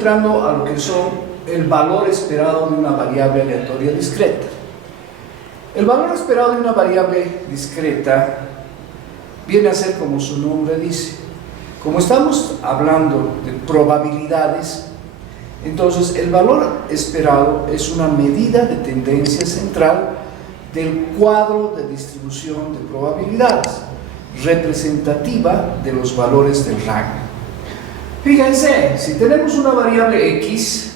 entrando a lo que son el valor esperado de una variable aleatoria discreta. El valor esperado de una variable discreta viene a ser como su nombre dice. Como estamos hablando de probabilidades, entonces el valor esperado es una medida de tendencia central del cuadro de distribución de probabilidades, representativa de los valores del rango. Fíjense, si tenemos una variable x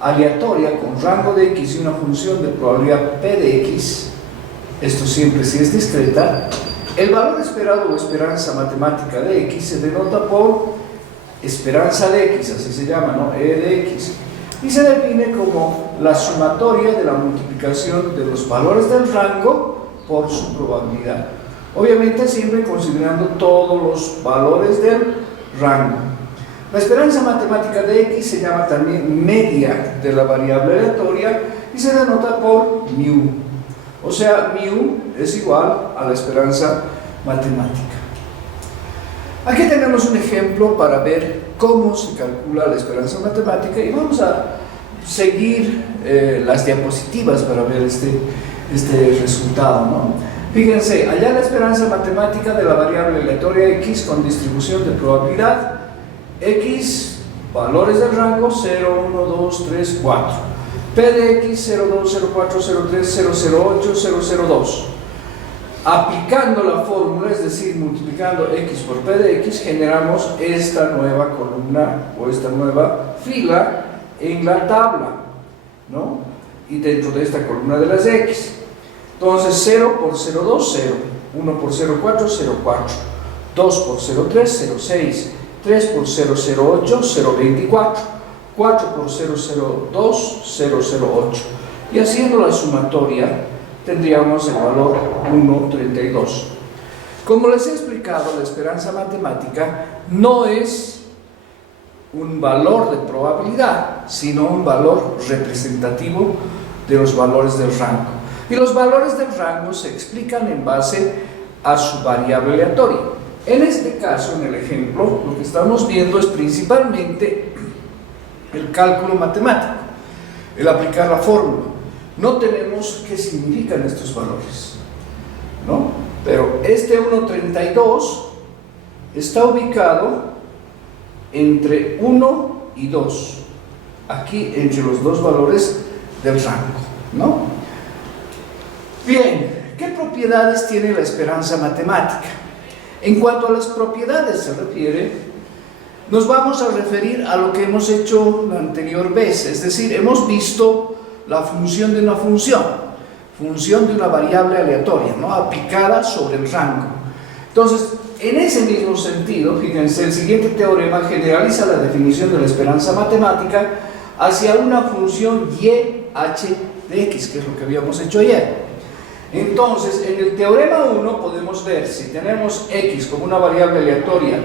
aleatoria con rango de x y una función de probabilidad p de x, esto siempre si es discreta, el valor esperado o esperanza matemática de x se denota por esperanza de x, así se llama, ¿no? E de x, y se define como la sumatoria de la multiplicación de los valores del rango por su probabilidad. Obviamente siempre considerando todos los valores del rango. La esperanza matemática de x se llama también media de la variable aleatoria y se denota por mu. O sea, mu es igual a la esperanza matemática. Aquí tenemos un ejemplo para ver cómo se calcula la esperanza matemática y vamos a seguir las diapositivas para ver este resultado, ¿no? Fíjense, allá la esperanza matemática de la variable aleatoria x con distribución de probabilidad x, valores del rango 0, 1, 2, 3, 4, p de x 0, 2, 0, 4, 0, 3, 0, 0, 8, 0, 0, 2. Aplicando la fórmula, es decir, multiplicando x por p de x, generamos esta nueva columna o esta nueva fila en la tabla, ¿no? Y dentro de esta columna de las x. Entonces 0 por 0,2, 0, 1 por 0,4, 0,4, 2 por 0,3, 0,6, 3 por 0,08, 0,24, 4 por 0,02, 0,08. Y haciendo la sumatoria, tendríamos el valor 1,32. Como les he explicado, la esperanza matemática no es un valor de probabilidad, sino un valor representativo de los valores del rango. Y los valores del rango se explican en base a su variable aleatoria. En este caso, en el ejemplo, lo que estamos viendo es principalmente el cálculo matemático, el aplicar la fórmula. No tenemos qué significan estos valores, ¿no? Pero este 1,32 está ubicado entre 1 y 2, aquí entre los dos valores del rango, ¿no? Bien, ¿qué propiedades tiene la esperanza matemática? En cuanto a las propiedades se refiere, nos vamos a referir a lo que hemos hecho la anterior vez, es decir, hemos visto la función de una función de una variable aleatoria, ¿no? Aplicada sobre el rango. Entonces, en ese mismo sentido, fíjense, el siguiente teorema generaliza la definición de la esperanza matemática hacia una función y h de x, que es lo que habíamos hecho ayer. Entonces, en el teorema 1 podemos ver, si tenemos x como una variable aleatoria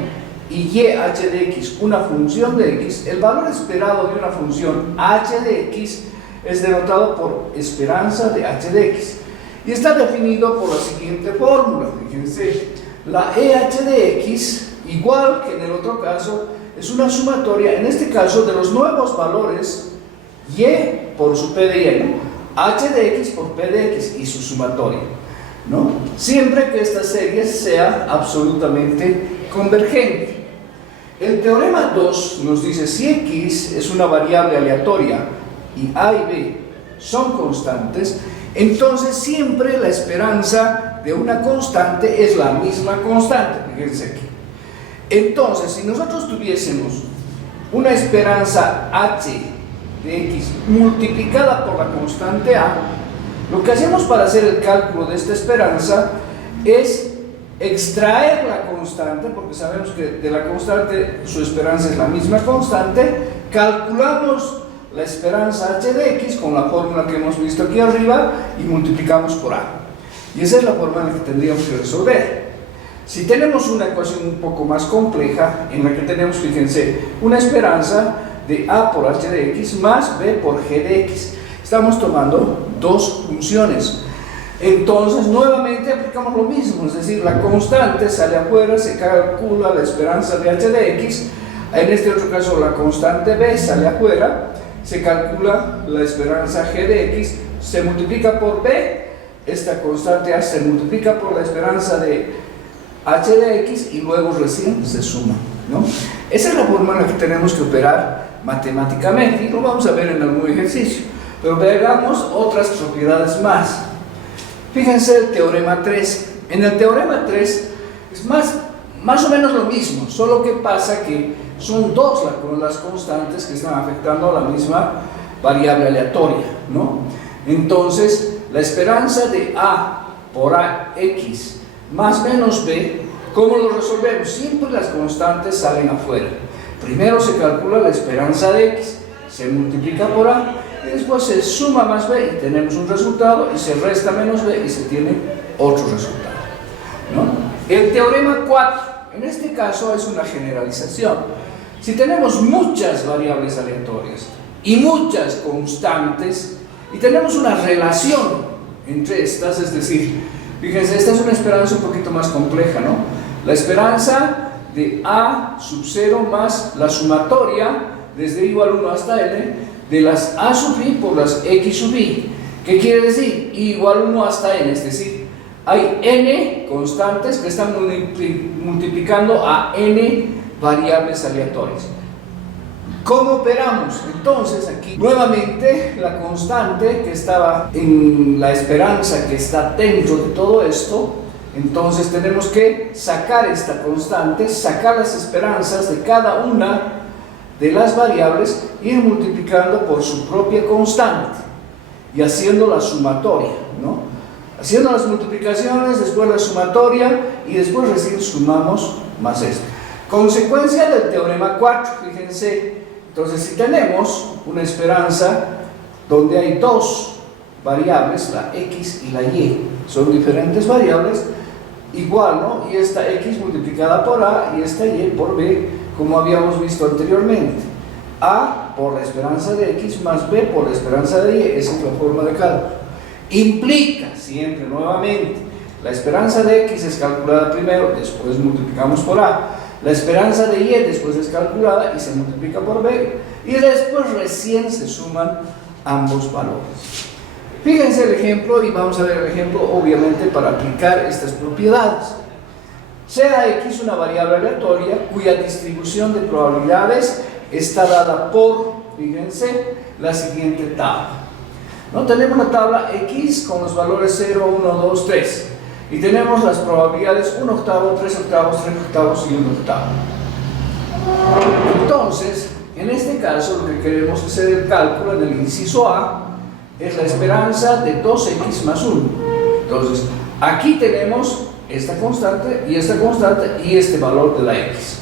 y y h de x una función de x, el valor esperado de una función h de x es denotado por esperanza de h de x y está definido por la siguiente fórmula. Fíjense, la EH de x, igual que en el otro caso, es una sumatoria, en este caso, de los nuevos valores y por su p de y, ¿no? H de x por p de x y su sumatoria, ¿no? Siempre que esta serie sea absolutamente convergente. El teorema 2 nos dice, si x es una variable aleatoria y a y b son constantes, entonces siempre la esperanza de una constante es la misma constante. Fíjense aquí. Entonces, si nosotros tuviésemos una esperanza h de x multiplicada por la constante a, lo que hacemos para hacer el cálculo de esta esperanza es extraer la constante, porque sabemos que de la constante su esperanza es la misma constante, calculamos la esperanza h de x con la fórmula que hemos visto aquí arriba y multiplicamos por a. Y esa es la forma en la que tendríamos que resolver. Si tenemos una ecuación un poco más compleja, en la que tenemos, fíjense, una esperanza de a por h de x más b por g de x, estamos tomando dos funciones. Entonces, nuevamente aplicamos lo mismo, es decir, la constante sale afuera, se calcula la esperanza de h de x, En este otro caso la constante b sale afuera, se calcula la esperanza g de x, se multiplica por b, esta constante a se multiplica por la esperanza de h de x y luego recién se suma, ¿no? Esa es la forma en la que tenemos que operar matemáticamente y lo vamos a ver en algún ejercicio, pero veamos otras propiedades más. Fíjense el teorema 3. En el teorema 3 es más o menos lo mismo, solo que pasa que son dos las constantes que están afectando a la misma variable aleatoria, ¿no? Entonces, la esperanza de a por a x más menos b, ¿cómo lo resolvemos? Siempre las constantes salen afuera. Primero se calcula la esperanza de x, se multiplica por a, y después se suma más b y tenemos un resultado, y se resta menos b y se tiene otro resultado, ¿no? El teorema 4, en este caso es una generalización. Si tenemos muchas variables aleatorias y muchas constantes, y tenemos una relación entre estas, es decir, fíjense, esta es una esperanza un poquito más compleja, ¿no? La esperanza de a sub 0 más la sumatoria desde igual 1 hasta n de las a sub i por las x sub i. ¿Qué quiere decir? Igual 1 hasta n, es decir, hay n constantes que están multiplicando a n variables aleatorias. ¿Cómo operamos? Entonces aquí nuevamente la constante que estaba en la esperanza que está dentro de todo esto, entonces tenemos que sacar esta constante, sacar las esperanzas de cada una de las variables, ir multiplicando por su propia constante y haciendo la sumatoria, ¿no? Haciendo las multiplicaciones, después la sumatoria y después recién sumamos más esto. Consecuencia del teorema 4, fíjense. Entonces, si tenemos una esperanza donde hay dos variables, la x y la y, son diferentes variables, igual, ¿no? Y esta x multiplicada por a y esta y por b, como habíamos visto anteriormente. A por la esperanza de x más b por la esperanza de y, esa es la forma de cálculo. Implica siempre, nuevamente, la esperanza de x es calculada primero, después multiplicamos por a. La esperanza de y después es calculada y se multiplica por b, y después recién se suman ambos valores. Fíjense el ejemplo y vamos a ver el ejemplo obviamente para aplicar estas propiedades. Sea x una variable aleatoria cuya distribución de probabilidades está dada por, fíjense, la siguiente tabla, ¿no? Tenemos la tabla x con los valores 0, 1, 2, 3. Y tenemos las probabilidades 1 octavo, 3 octavos, 3 octavos y 1 octavo. Entonces, en este caso lo que queremos hacer el cálculo en el inciso A es la esperanza de 2x más 1. Entonces, aquí tenemos esta constante y este valor de la x.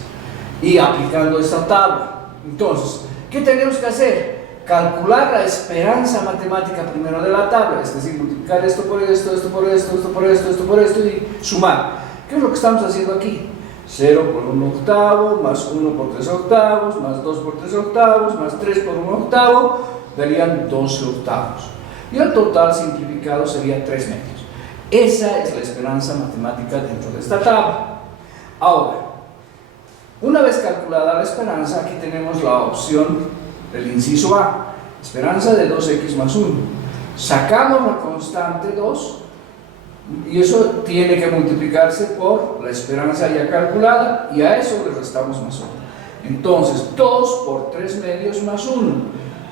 Y aplicando esta tabla. Entonces, ¿qué tenemos que hacer? Calcular la esperanza matemática primero de la tabla, es decir, multiplicar esto por esto, esto por esto, esto por esto, esto por esto y sumar. ¿Qué es lo que estamos haciendo aquí? 0 por 1 octavo, más 1 por 3 octavos, más 2 por 3 octavos, más 3 por 1 octavo, darían 12 octavos. Y el total simplificado sería 3 medios. Esa es la esperanza matemática dentro de esta tabla. Ahora, una vez calculada la esperanza, aquí tenemos la opción del inciso A, esperanza de 2x más 1. Sacamos la constante 2 y eso tiene que multiplicarse por la esperanza ya calculada y a eso le restamos más 1. Entonces 2 por 3 medios más 1.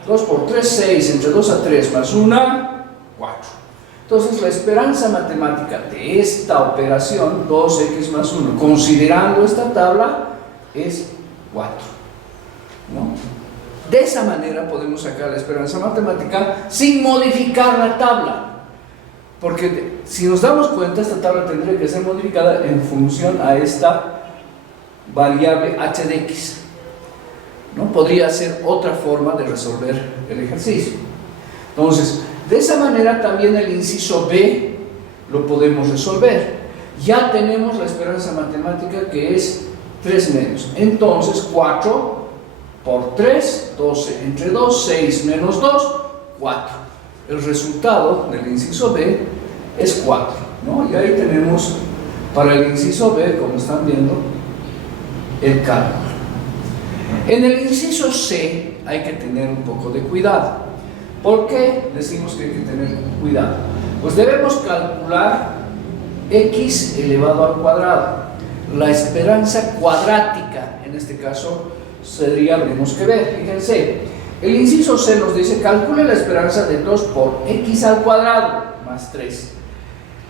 2 por 3, 6, entre 2 a 3 más 1, 4. Entonces la esperanza matemática de esta operación, 2x más 1, considerando esta tabla, es 4, ¿no? De esa manera podemos sacar la esperanza matemática sin modificar la tabla. Porque si nos damos cuenta, esta tabla tendría que ser modificada en función a esta variable h de x, ¿no? Podría ser otra forma de resolver el ejercicio. Entonces, de esa manera también el inciso B lo podemos resolver. Ya tenemos la esperanza matemática que es 3 medios. Entonces, 4 por 3, 12 entre 2, 6 menos 2, 4. El resultado del inciso B es 4, ¿no? Y ahí tenemos para el inciso B, como están viendo, el cálculo. En el inciso C hay que tener un poco de cuidado. ¿Por qué decimos que hay que tener cuidado? Pues debemos calcular x elevado al cuadrado. La esperanza cuadrática, en este caso, sería, tenemos que ver, fíjense, el inciso C nos dice, calcule la esperanza de 2 por x al cuadrado más 3.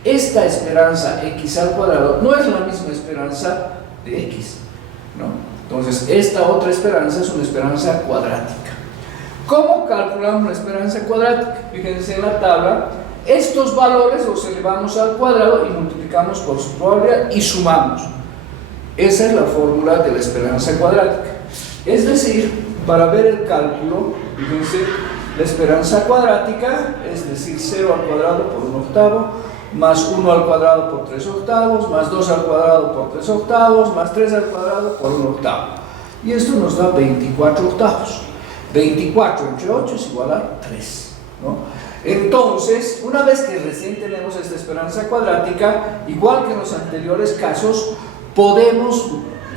Esta esperanza x al cuadrado no es la misma esperanza de x, ¿no? Entonces, esta otra esperanza es una esperanza cuadrática. ¿Cómo calculamos la esperanza cuadrática? Fíjense en la tabla, estos valores los elevamos al cuadrado y multiplicamos por su probabilidad y sumamos. Esa es la fórmula de la esperanza cuadrática. Es decir, para ver el cálculo, fíjense, la esperanza cuadrática, es decir, 0 al cuadrado por 1 octavo, más 1 al cuadrado por 3 octavos, más 2 al cuadrado por 3 octavos, más 3 al cuadrado por 1 octavo. Y esto nos da 24 octavos. 24 entre 8 es igual a 3, ¿no? Entonces, una vez que recién tenemos esta esperanza cuadrática, igual que en los anteriores casos, podemos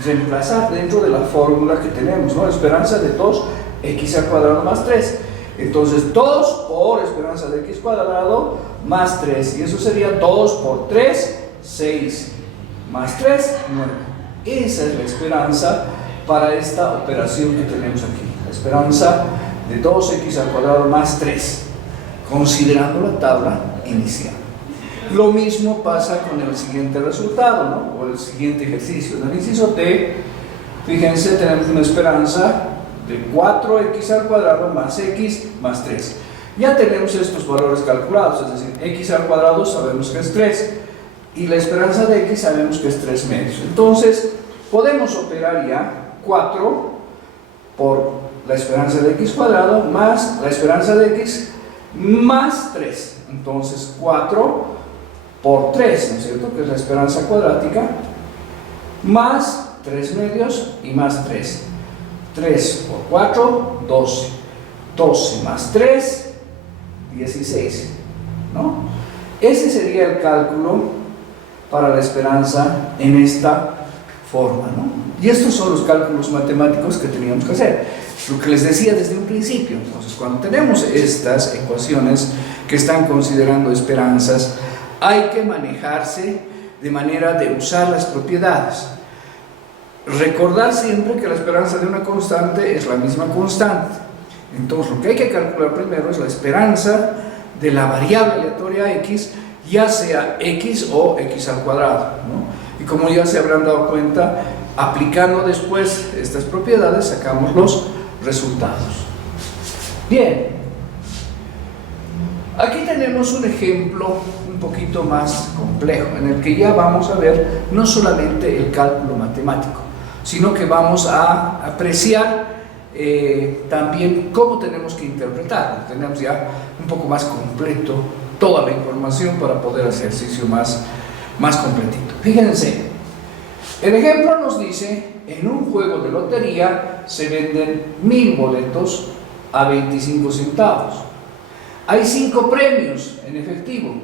reemplazar dentro de la fórmula que tenemos, ¿no? Esperanza de 2x al cuadrado más 3. Entonces 2 por esperanza de x cuadrado más 3, y eso sería 2 por 3, 6, más 3, 9. Esa es la esperanza para esta operación que tenemos aquí, la esperanza de 2x al cuadrado más 3, considerando la tabla inicial. Lo mismo pasa con el siguiente resultado, ¿no? O el siguiente ejercicio. En el inciso D, fíjense, tenemos una esperanza de 4x al cuadrado más x más 3. Ya tenemos estos valores calculados, es decir, x al cuadrado sabemos que es 3 y la esperanza de x sabemos que es 3 medios. Entonces, podemos operar ya 4 por la esperanza de x cuadrado más la esperanza de x más 3. Entonces, 4 por 3, ¿no es cierto?, que es la esperanza cuadrática, más 3 medios y más 3. 3 por 4, 12. 12 más 3, 16, ¿no? Ese sería el cálculo para la esperanza en esta forma, ¿no? Y estos son los cálculos matemáticos que teníamos que hacer. Lo que les decía desde un principio. Entonces, cuando tenemos estas ecuaciones que están considerando esperanzas, hay que manejarse de manera de usar las propiedades. Recordar siempre que la esperanza de una constante es la misma constante. Entonces, lo que hay que calcular primero es la esperanza de la variable aleatoria x, ya sea x o x al cuadrado, ¿no? Y como ya se habrán dado cuenta, aplicando después estas propiedades, sacamos los resultados. Bien, aquí tenemos un ejemplo un poquito más complejo, en el que ya vamos a ver no solamente el cálculo matemático, sino que vamos a apreciar también cómo tenemos que interpretar. Tenemos ya un poco más completo toda la información para poder hacer ejercicio más completito. Fíjense, el ejemplo nos dice, en un juego de lotería se venden 1000 boletos a 25 centavos. Hay 5 premios en efectivo,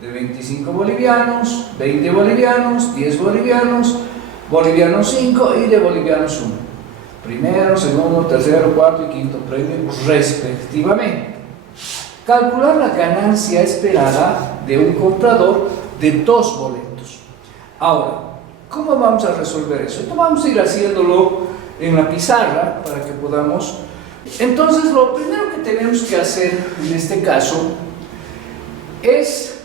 de 25 bolivianos, 20 bolivianos, 10 bolivianos, bolivianos 5 y de bolivianos 1. Primero, segundo, tercero, cuarto y quinto premio respectivamente. Calcular la ganancia esperada de un comprador de 2 boletos. Ahora, ¿cómo vamos a resolver eso? Esto vamos a ir haciéndolo en la pizarra para que podamos. Entonces, lo primero que tenemos que hacer en este caso es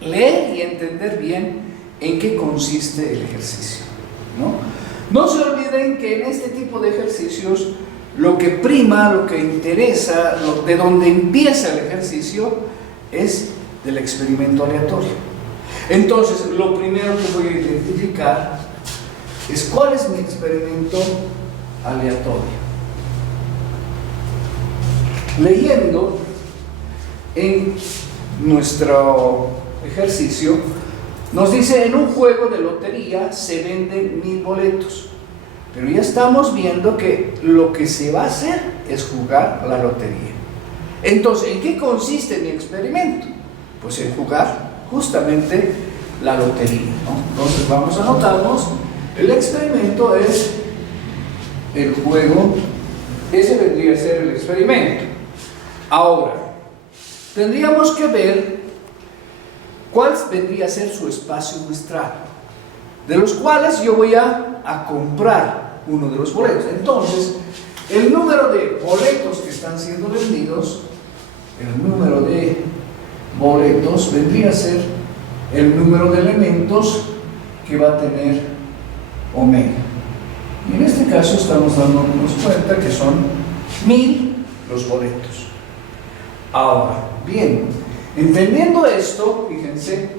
leer y entender bien en qué consiste el ejercicio, ¿no? No se olviden que en este tipo de ejercicios lo que prima, lo que interesa, de donde empieza el ejercicio es del experimento aleatorio. Entonces, lo primero que voy a identificar es cuál es mi experimento aleatorio. Leyendo en nuestro ejercicio, nos dice, en un juego de lotería se venden 1000 boletos. Pero ya estamos viendo que lo que se va a hacer es jugar la lotería. Entonces, ¿en qué consiste mi experimento? Pues en jugar justamente la lotería, ¿no? Entonces vamos a anotarnos, el experimento es el juego, ese vendría a ser el experimento. Ahora, tendríamos que ver cuál vendría a ser su espacio muestral, de los cuales yo voy a comprar uno de los boletos. Entonces, el número de boletos que están siendo vendidos, el número de boletos vendría a ser el número de elementos que va a tener omega. Y en este caso estamos dándonos cuenta que son 1000 los boletos. Ahora, bien, entendiendo esto, fíjense,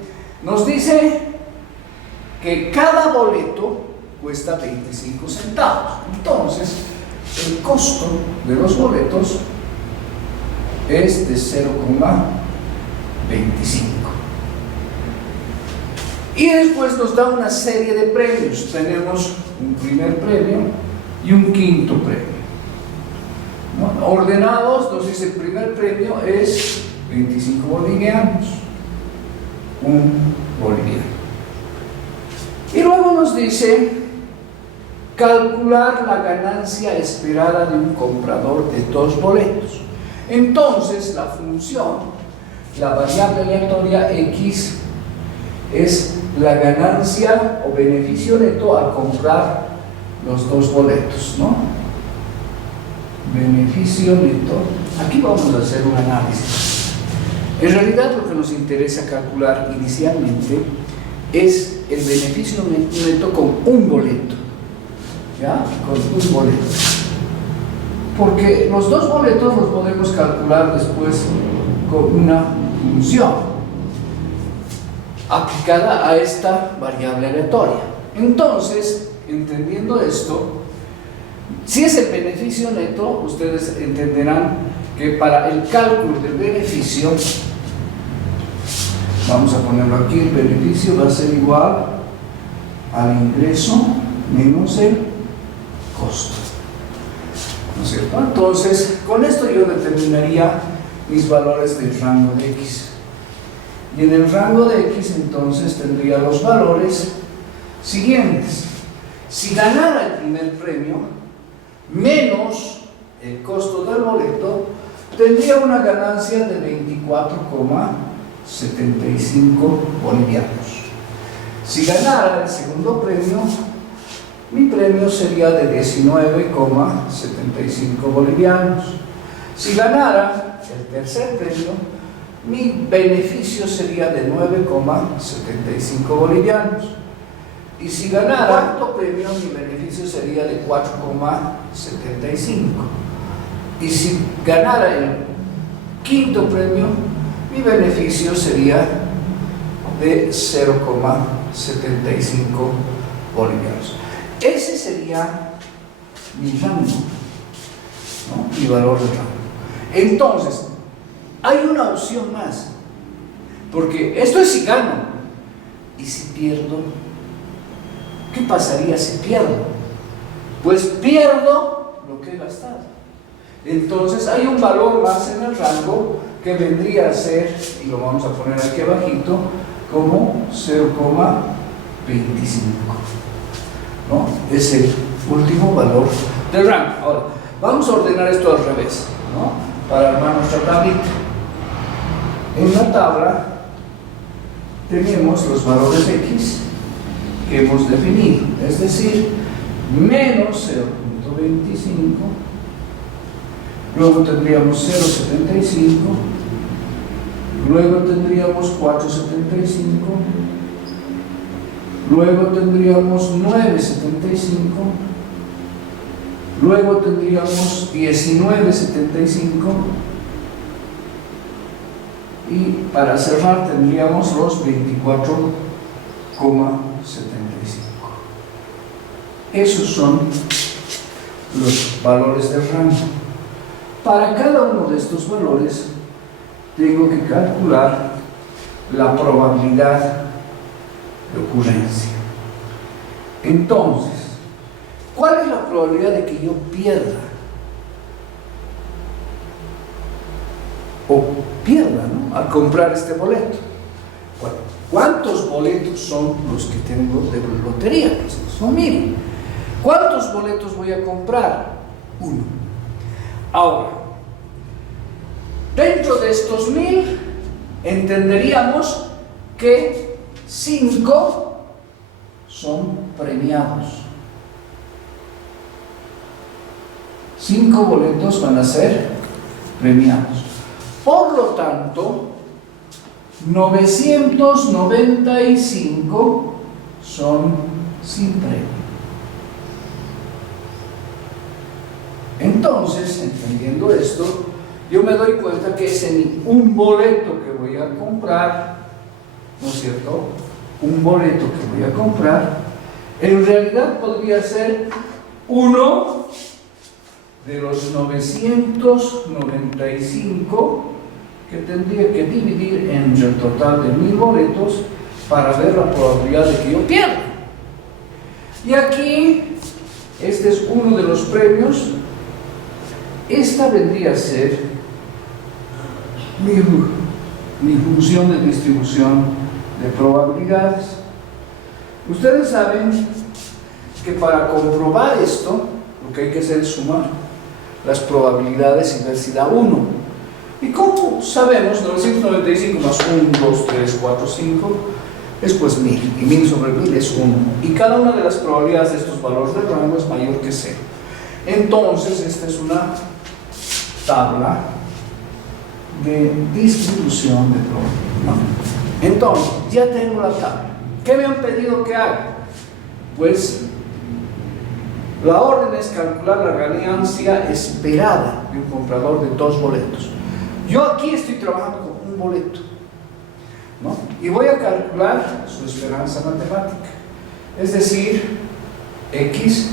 nos dice que cada boleto cuesta 25 centavos. Entonces, el costo de los boletos es de 0,25. Y después nos da una serie de premios. Tenemos un primer premio y un quinto premio, ¿no? Ordenados, nos dice el primer premio es 25 bolivianos, un boliviano. Y luego nos dice calcular la ganancia esperada de un comprador de 2 boletos. Entonces la función, la variable aleatoria x, es la ganancia o beneficio neto al comprar los 2 boletos, ¿no? Beneficio neto. Aquí vamos a hacer un análisis. En realidad lo que nos interesa calcular inicialmente es el beneficio neto con un boleto, ¿ya? Con un boleto. Porque los 2 boletos los podemos calcular después con una función aplicada a esta variable aleatoria. Entonces, entendiendo esto, si es el beneficio neto, ustedes entenderán que para el cálculo del beneficio, vamos a ponerlo aquí, el beneficio va a ser igual al ingreso menos el costo, ¿no es cierto? Entonces, con esto yo determinaría mis valores del rango de x. Y en el rango de x entonces tendría los valores siguientes. Si ganara el primer premio menos el costo del boleto, tendría una ganancia de 24,75 bolivianos. Si ganara el segundo premio, mi premio sería de 19,75 bolivianos. Si ganara el tercer premio, mi beneficio sería de 9,75 bolivianos. Y si ganara el cuarto premio, mi beneficio sería de 4,75. Y si ganara el quinto premio, mi beneficio sería de 0,75 bolivianos. Ese sería mi rango, ¿no? Mi valor de rango. Entonces, hay una opción más, porque esto es si gano. ¿Y si pierdo? ¿Qué pasaría si pierdo? Pues pierdo lo que he gastado. Entonces hay un valor más en el rango que vendría a ser, y lo vamos a poner aquí abajito, como 0,25, ¿no? Es el último valor del rango. Ahora, vamos a ordenar esto al revés, ¿no? Para armar nuestra tablita. En la tabla tenemos los valores x que hemos definido, es decir, menos 0,25, luego tendríamos 0,75, luego tendríamos 4,75, luego tendríamos 9,75, luego tendríamos 19,75, y para cerrar tendríamos los 24,75. Esos son los valores del rango. Para cada uno de estos valores tengo que calcular la probabilidad de ocurrencia. Entonces, ¿cuál es la probabilidad de que yo pierda? O pierda, ¿no? Al comprar este boleto. ¿Cuántos boletos son los que tengo de lotería? Pues son 1000. ¿Cuántos boletos voy a comprar? Uno. Ahora, dentro de estos 1000, entenderíamos que 5 son premiados. 5 boletos van a ser premiados. Por lo tanto, 995 son sin premio. Entonces, entendiendo esto, yo me doy cuenta que es en un boleto que voy a comprar, ¿no es cierto? Un boleto que voy a comprar, en realidad podría ser uno de los 995 que tendría que dividir entre el total de 1000 boletos para ver la probabilidad de que yo pierda. Y aquí, este es uno de los premios. Esta vendría a ser mi función de distribución de probabilidades. Ustedes saben que para comprobar esto, lo que hay que hacer es sumar las probabilidades y ver si da 1. Y como sabemos, 995 más 1, 2, 3, 4, 5 es pues 1000, y 1000 sobre 1000 es 1. Y cada una de las probabilidades de estos valores del rango es mayor que 0. Entonces, esta es una tabla de distribución de probabilidades, ¿no? Entonces, ya tengo la tabla. ¿Qué me han pedido que haga? Pues la orden es calcular la ganancia esperada de un comprador de 2 boletos. Yo aquí estoy trabajando con un boleto, ¿no? Y voy a calcular su esperanza matemática, es decir, X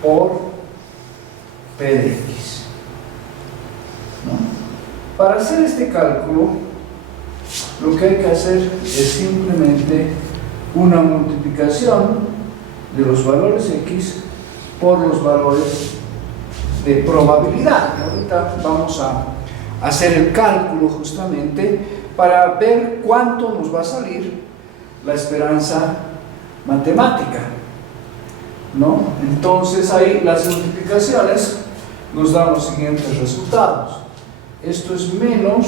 por P de X, ¿no? Para hacer este cálculo, lo que hay que hacer es simplemente una multiplicación de los valores X por los valores de probabilidad. Y ahorita vamos a hacer el cálculo justamente para ver cuánto nos va a salir la esperanza matemática, ¿no? Entonces ahí las multiplicaciones nos dan los siguientes resultados. Esto es menos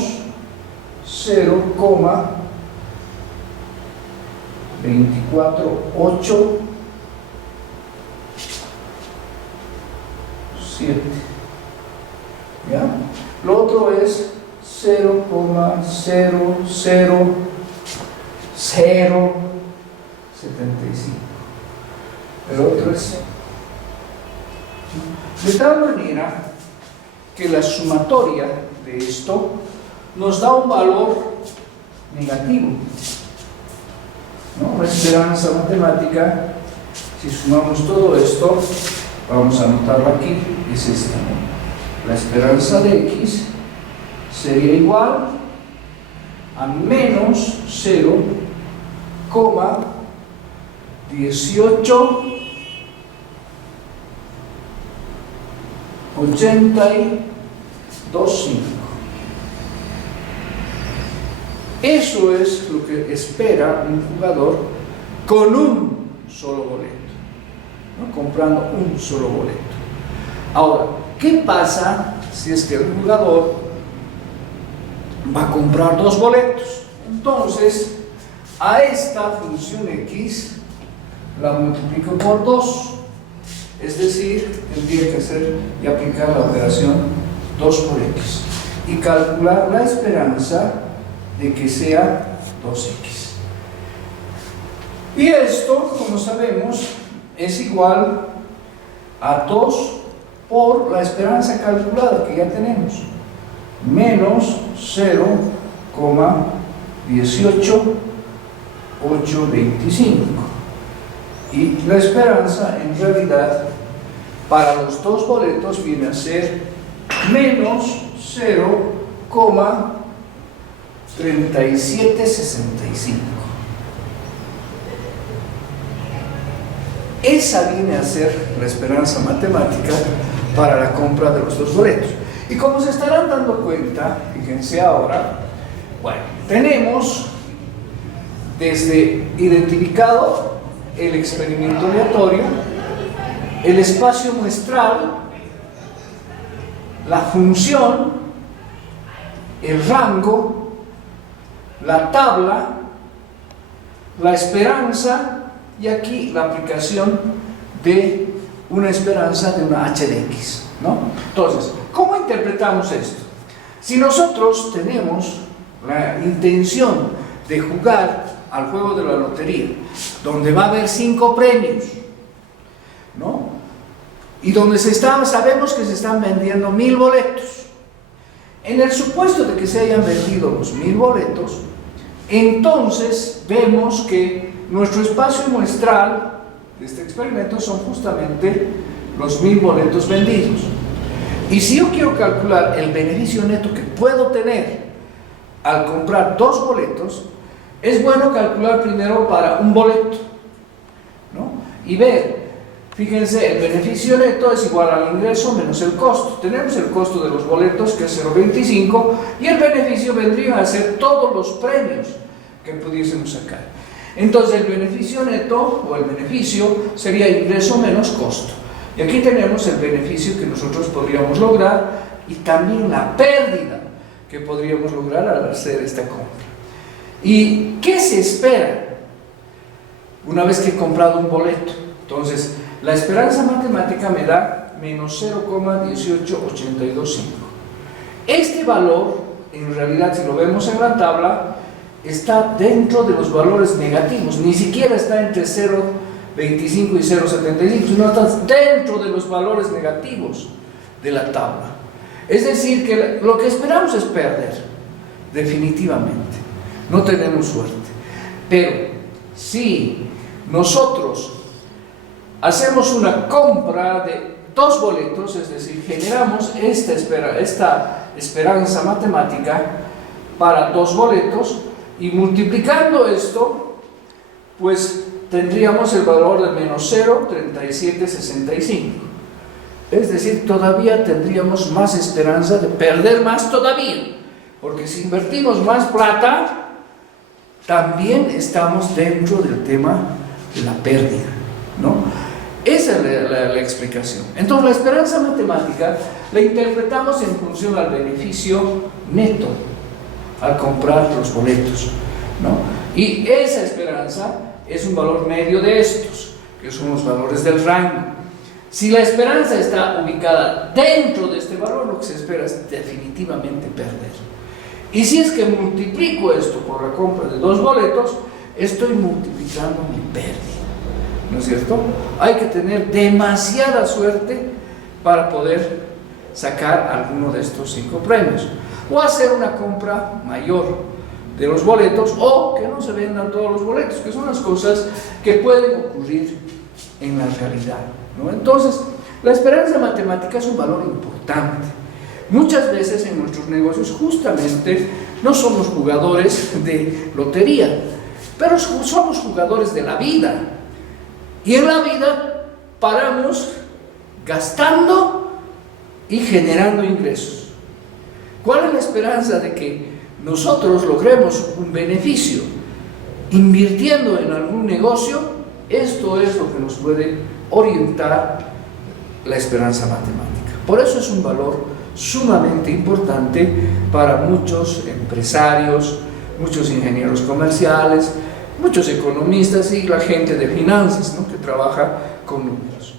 0,248,7. ¿Ya? Lo otro es 0,00075. El otro es de tal manera que la sumatoria de esto nos da un valor negativo, ¿no? La esperanza matemática, si sumamos todo esto, vamos a anotarlo aquí, es esta, ¿no? La esperanza de X sería igual a menos 0,1882,5. Eso es lo que espera un jugador con un solo boleto, ¿no? Comprando un solo boleto. Ahora, ¿qué pasa si es que el jugador va a comprar 2 boletos? Entonces, a esta función X la multiplico por 2. Es decir, tendría que hacer y aplicar la operación 2 por X y calcular la esperanza de que sea 2X. Y esto, como sabemos, es igual a 2 por la esperanza calculada que ya tenemos, menos 0,18825. Y la esperanza en realidad para los 2 boletos viene a ser menos 0,3765. Esa viene a ser la esperanza matemática para la compra de los 2 boletos. Y como se estarán dando cuenta, fíjense ahora, bueno, tenemos desde identificado el experimento aleatorio, el espacio muestral, la función, el rango, la tabla, la esperanza y aquí la aplicación de una esperanza de una h de x, ¿no? Entonces, ¿cómo interpretamos esto? Si nosotros tenemos la intención de jugar al juego de la lotería, donde va a haber 5 premios, ¿no? Y donde sabemos que se están vendiendo 1000 boletos. En el supuesto de que se hayan vendido los 1000 boletos, entonces vemos que nuestro espacio muestral de este experimento son justamente los 1000 boletos vendidos. Y si yo quiero calcular el beneficio neto que puedo tener al comprar 2 boletos, es bueno calcular primero para un boleto, ¿no? Y ver, fíjense, el beneficio neto es igual al ingreso menos el costo. Tenemos el costo de los boletos, que es 0,25, y el beneficio vendría a ser todos los premios que pudiésemos sacar. Entonces el beneficio neto, o el beneficio, sería ingreso menos costo. Y aquí tenemos el beneficio que nosotros podríamos lograr y también la pérdida que podríamos lograr al hacer esta compra. ¿Y qué se espera una vez que he comprado un boleto? Entonces, la esperanza matemática me da menos 0,18825. Este valor, en realidad, si lo vemos en la tabla, está dentro de los valores negativos, ni siquiera está entre 0,25 y 0,75, sino está dentro de los valores negativos de la tabla. Es decir, que lo que esperamos es perder, definitivamente. No tenemos suerte. Pero si nosotros hacemos una compra de 2 boletos, es decir, generamos esta esperanza matemática para 2 boletos, y multiplicando esto, pues tendríamos el valor de menos 0,3765. Es decir, todavía tendríamos más esperanza de perder más todavía, porque si invertimos más plata, también estamos dentro del tema de la pérdida, ¿no? Esa es la explicación. Entonces, la esperanza matemática la interpretamos en función al beneficio neto al comprar los boletos, ¿no? Y esa esperanza es un valor medio de estos, que son los valores del rango. Si la esperanza está ubicada dentro de este valor, lo que se espera es definitivamente perder. Y si es que multiplico esto por la compra de 2 boletos, estoy multiplicando mi pérdida, ¿no es cierto? Hay que tener demasiada suerte para poder sacar alguno de estos 5 premios, o hacer una compra mayor de los boletos, o que no se vendan todos los boletos, que son las cosas que pueden ocurrir en la realidad, ¿no? Entonces, la esperanza matemática es un valor importante. Muchas veces en nuestros negocios justamente no somos jugadores de lotería, pero somos jugadores de la vida. Y en la vida paramos gastando y generando ingresos. ¿Cuál es la esperanza de que nosotros logremos un beneficio invirtiendo en algún negocio? Esto es lo que nos puede orientar la esperanza matemática. Por eso es un valor sumamente importante para muchos empresarios, muchos ingenieros comerciales, muchos economistas y la gente de finanzas, ¿no?, que trabaja con números.